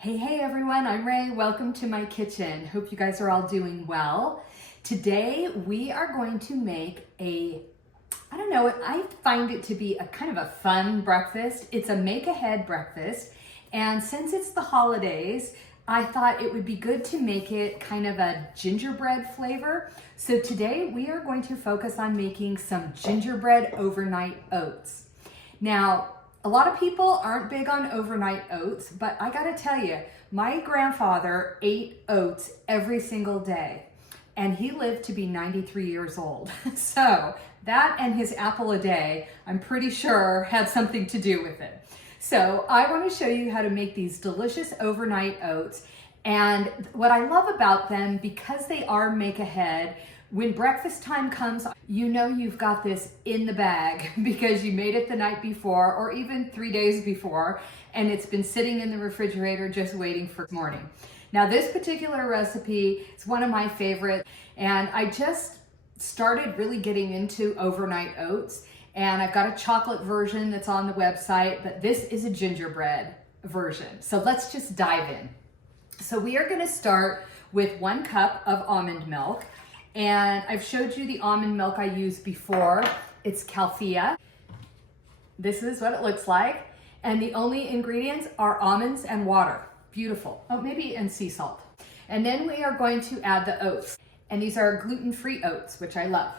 Hey everyone, I'm Ray. Welcome to my kitchen. Hope you guys are all doing well. Today we are going to make I find it to be a kind of a fun breakfast. It's a make-ahead breakfast, and since it's the holidays, I thought it would be good to make it kind of a gingerbread flavor. So today we are going to focus on making some gingerbread overnight oats. Now, a lot of people aren't big on overnight oats, but I gotta tell you, my grandfather ate oats every single day, and he lived to be 93 years old. So that and his apple a day, I'm pretty sure had something to do with it. So I want to show you how to make these delicious overnight oats. And what I love about them, because they are make ahead, when breakfast time comes, you know you've got this in the bag because you made it the night before or even 3 days before, and it's been sitting in the refrigerator just waiting for morning. Now this particular recipe is one of my favorites, and I just started really getting into overnight oats, and I've got a chocolate version that's on the website, but this is a gingerbread version. So let's just dive in. So we are going to start with 1 cup of almond milk. And I've showed you the almond milk I used before. It's Calfia. This is what it looks like. And the only ingredients are almonds and water. Beautiful. Oh, maybe and sea salt. And then we are going to add the oats. And these are gluten-free oats, which I love.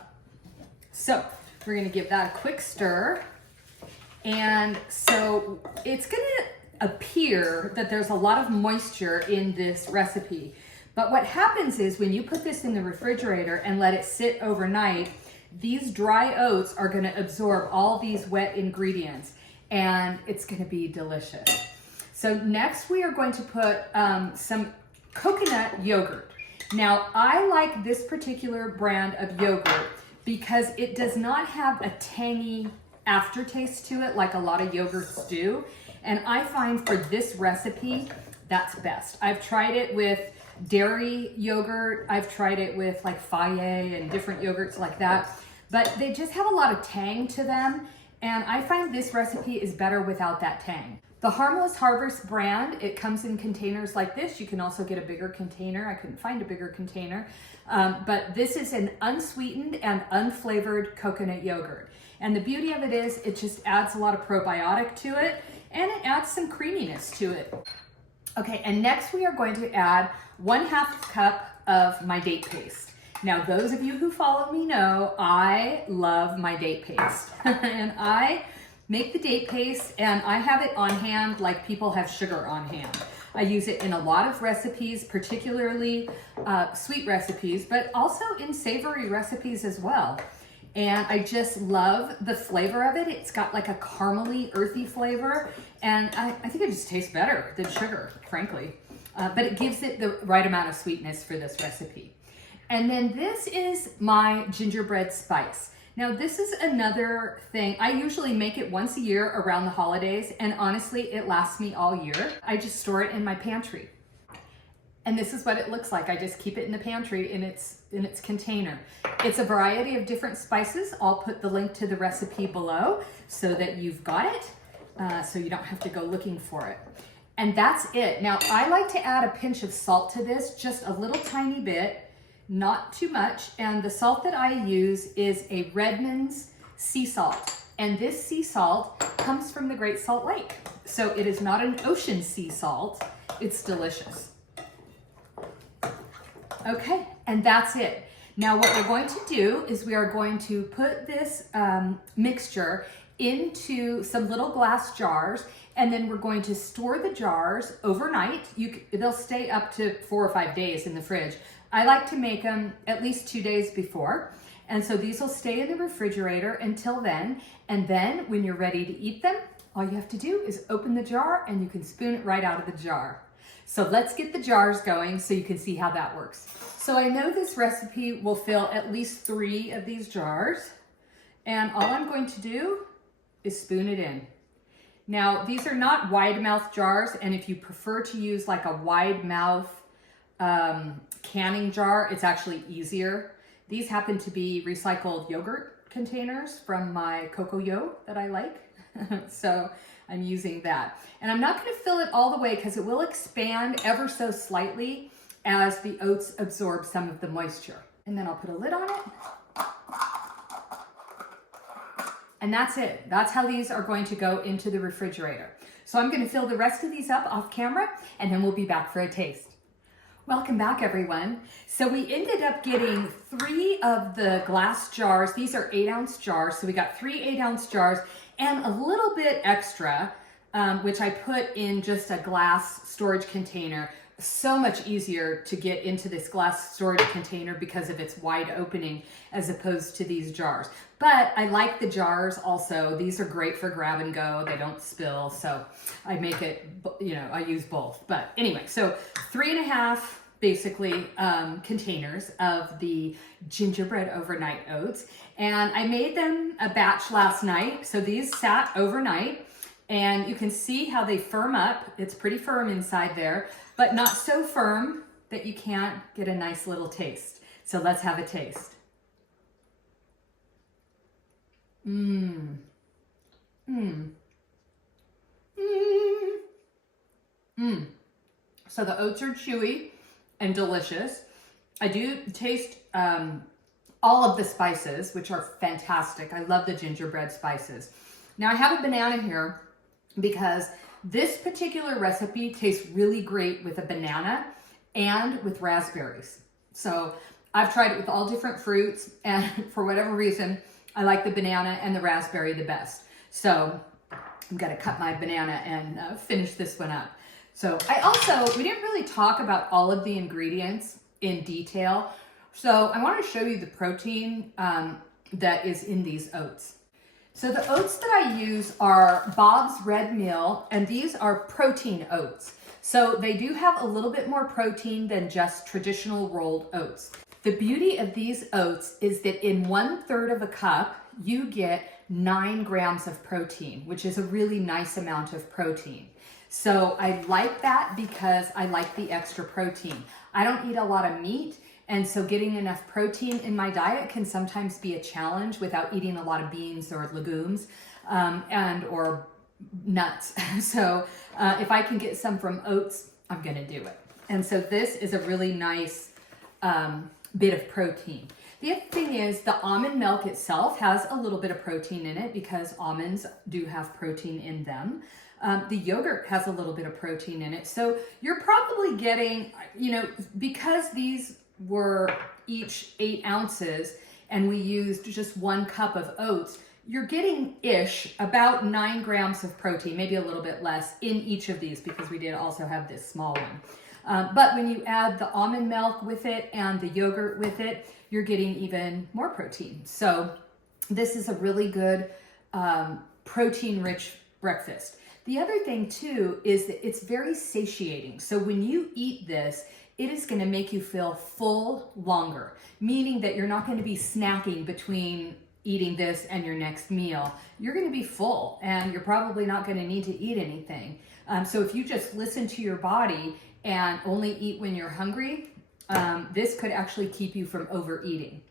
So we're going to give that a quick stir. And so it's going to appear that there's a lot of moisture in this recipe. But what happens is when you put this in the refrigerator and let it sit overnight, these dry oats are going to absorb all these wet ingredients, and it's going to be delicious. So next we are going to put some coconut yogurt. Now I like this particular brand of yogurt because it does not have a tangy aftertaste to it like a lot of yogurts do. And I find for this recipe, that's best. I've tried it with dairy yogurt. I've tried it with like Fage and different yogurts like that, but they just have a lot of tang to them, and I find this recipe is better without that tang. The Harmless Harvest brand, it comes in containers like this. You can also get a bigger container. I couldn't find a bigger container, but this is an unsweetened and unflavored coconut yogurt. And the beauty of it is it just adds a lot of probiotic to it, and it adds some creaminess to it. Okay, and next we are going to add 1/2 cup of my date paste. Now, those of you who follow me know I love my date paste. And I make the date paste, and I have it on hand like people have sugar on hand. I use it in a lot of recipes, particularly sweet recipes, but also in savory recipes as well. And I just love the flavor of it. It's got like a caramely, earthy flavor, and I think it just tastes better than sugar, frankly. But it gives it the right amount of sweetness for this recipe. And then this is my gingerbread spice. Now this is another thing. I usually make it once a year around the holidays, and honestly, it lasts me all year. I just store it in my pantry. And this is what it looks like. I just keep it in the pantry in its container. It's a variety of different spices. I'll put the link to the recipe below so that you've got it, so you don't have to go looking for it. And that's it. Now, I like to add a pinch of salt to this, just a little tiny bit, not too much. And the salt that I use is a Redmond's sea salt. And this sea salt comes from the Great Salt Lake. So it is not an ocean sea salt. It's delicious. Okay, and that's it. Now what we're going to do is we are going to put this mixture into some little glass jars, and then we're going to store the jars overnight. They'll stay up to 4 or 5 days in the fridge. I like to make them at least 2 days before, and so these will stay in the refrigerator until then, and then when you're ready to eat them, all you have to do is open the jar and you can spoon it right out of the jar. So let's get the jars going so you can see how that works. So I know this recipe will fill at least 3 of these jars, and all I'm going to do is spoon it in. Now, these are not wide mouth jars, and if you prefer to use like a wide mouth canning jar, it's actually easier. These happen to be recycled yogurt containers from my Coco Yo that I like. So I'm using that. And I'm not going to fill it all the way because it will expand ever so slightly as the oats absorb some of the moisture. And then I'll put a lid on it. And that's it. That's how these are going to go into the refrigerator. So I'm going to fill the rest of these up off camera, and then we'll be back for a taste. Welcome back, everyone. So we ended up getting 3 of the glass jars. These are 8-ounce jars. So we got 3 8-ounce jars and a little bit extra, which I put in just a glass storage container. So much easier to get into this glass storage container because of its wide opening as opposed to these jars. But I like the jars also. These are great for grab and go. They don't spill. So I make it, I use both. But anyway, so 3.5 basically containers of the gingerbread overnight oats. And I made them a batch last night. So these sat overnight. And you can see how they firm up. It's pretty firm inside there, but not so firm that you can't get a nice little taste. So let's have a taste. So the oats are chewy and delicious. I do taste all of the spices, which are fantastic. I love the gingerbread spices. Now I have a banana here because this particular recipe tastes really great with a banana and with raspberries. So I've tried it with all different fruits, and for whatever reason, I like the banana and the raspberry the best. So I'm gonna cut my banana and finish this one up. So we didn't really talk about all of the ingredients in detail. So I wanna show you the protein that is in these oats. So the oats that I use are Bob's Red Mill, and these are protein oats. So they do have a little bit more protein than just traditional rolled oats. The beauty of these oats is that in 1/3 of a cup, you get 9 grams of protein, which is a really nice amount of protein. So I like that because I like the extra protein. I don't eat a lot of meat, and so getting enough protein in my diet can sometimes be a challenge without eating a lot of beans or legumes or nuts. So if I can get some from oats, I'm gonna do it. And so this is a really nice bit of protein. The other thing is the almond milk itself has a little bit of protein in it because almonds do have protein in them. The yogurt has a little bit of protein in it. So you're probably getting, because these were each 8 ounces and we used just 1 cup of oats, you're getting about 9 grams of protein, maybe a little bit less in each of these because we did also have this small one. But when you add the almond milk with it and the yogurt with it, you're getting even more protein. So this is a really good protein-rich breakfast. The other thing too is that it's very satiating. So when you eat this, it is going to make you feel full longer, meaning that you're not going to be snacking between eating this and your next meal. You're going to be full and you're probably not going to need to eat anything. So if you just listen to your body and only eat when you're hungry, this could actually keep you from overeating.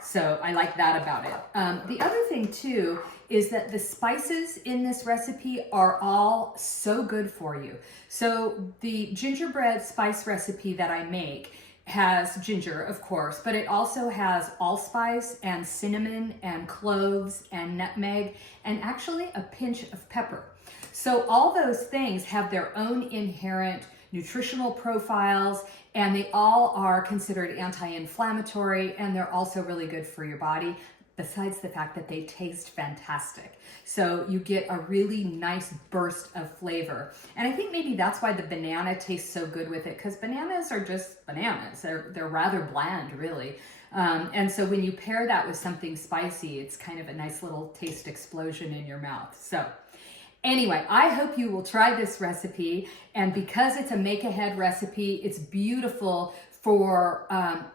So I like that about it. The other thing too is that the spices in this recipe are all so good for you. So the gingerbread spice recipe that I make has ginger, of course, but it also has allspice and cinnamon and cloves and nutmeg and actually a pinch of pepper. So all those things have their own inherent nutritional profiles, and they all are considered anti-inflammatory, and they're also really good for your body, besides the fact that they taste fantastic. So you get a really nice burst of flavor. And I think maybe that's why the banana tastes so good with it, because bananas are just bananas. They're rather bland, really. And so when you pair that with something spicy, it's kind of a nice little taste explosion in your mouth. So anyway, I hope you will try this recipe, and because it's a make-ahead recipe, it's beautiful for,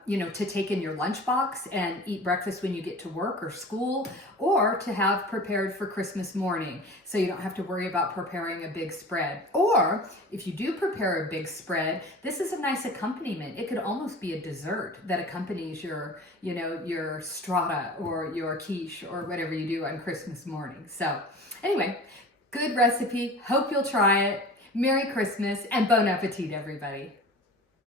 to take in your lunchbox and eat breakfast when you get to work or school, or to have prepared for Christmas morning, so you don't have to worry about preparing a big spread. Or if you do prepare a big spread, this is a nice accompaniment. It could almost be a dessert that accompanies your strata or your quiche or whatever you do on Christmas morning. So anyway, Good recipe. Hope you'll try it. Merry Christmas and bon appetit, everybody.